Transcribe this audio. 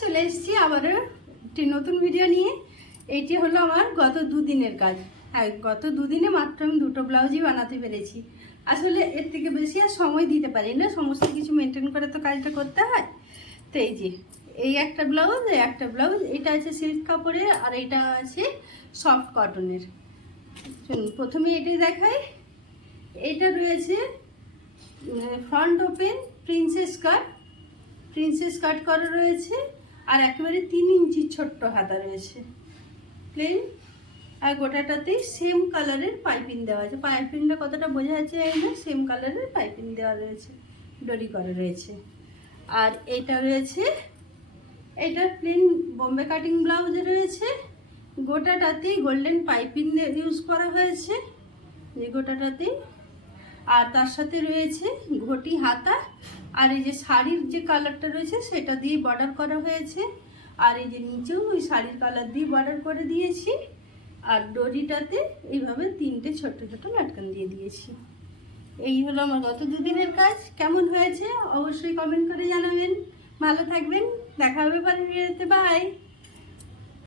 চলে এসেছি আবারও একটি নতুন ভিডিও নিয়ে। এইটি হলো আমার গত দুদিনের কাজ। হ্যাঁ, গত দুদিনে মাত্র আমি দুটো ব্লাউজই বানাতে পেরেছি। আসলে এর থেকে বেশি আর সময় দিতে পারি না, সমস্ত কিছু মেনটেন করে তো কাজটা করতে হয়। তো এই যে এই একটা ব্লাউজ, এই একটা ব্লাউজ, এটা আছে সিল্ক কাপড়ের আর এটা আছে সফট কটনের। প্রথমে এটাই দেখাই। এটা রয়েছে ফ্রন্ট ওপেন প্রিন্সেস কাট করা রয়েছে, আর একেবারে 3 ইঞ্চি ছোট্ট হাতা রয়েছে প্লেন, আর গোটাটাতেই সেম কালারের পাইপিং দেওয়া আছে। পাইপিংটা কতটা বোঝা যাচ্ছে জানি না, সেম কালারের পাইপিং দেওয়া রয়েছে, ডরি করা রয়েছে। আর এটা রয়েছে, এটা প্লেন বোম্বে কাটিং ব্লাউজে রয়েছে, গোটাটাতেই গোল্ডেন পাইপিং ইউজ করা হয়েছে যে গোটাটাতেই। আর তার সাথে রয়েছে ঘটি হাতা, আর এই যে শাড়ির যে কালারটা রয়েছে সেটা দিয়ে বর্ডার করা হয়েছে, আর এই যে নিচেও ওই শাড়ির কালার দিয়ে বর্ডার করে দিয়েছি। আর ডরিটাতে এইভাবে 3টে ছোট ছোট লাটকান দিয়ে দিয়েছি। এই হলো আমার গত দুদিনের কাজ। কেমন হয়েছে অবশ্যই কমেন্ট করে জানাবেন। ভালো থাকবেন, দেখা হবে পরের ভিডিওতে। বাই।